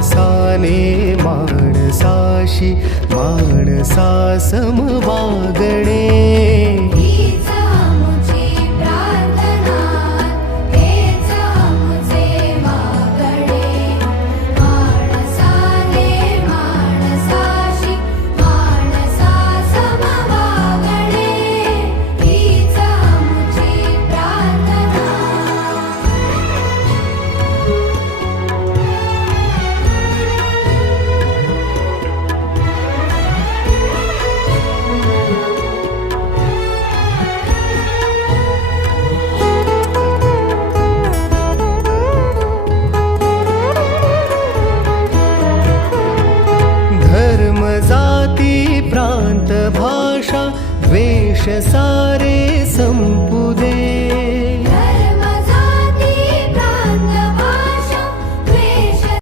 माणसाने माणसाशी माणसा सम वागणे. जाती प्रांत भाषा द्वेष सारे संपुद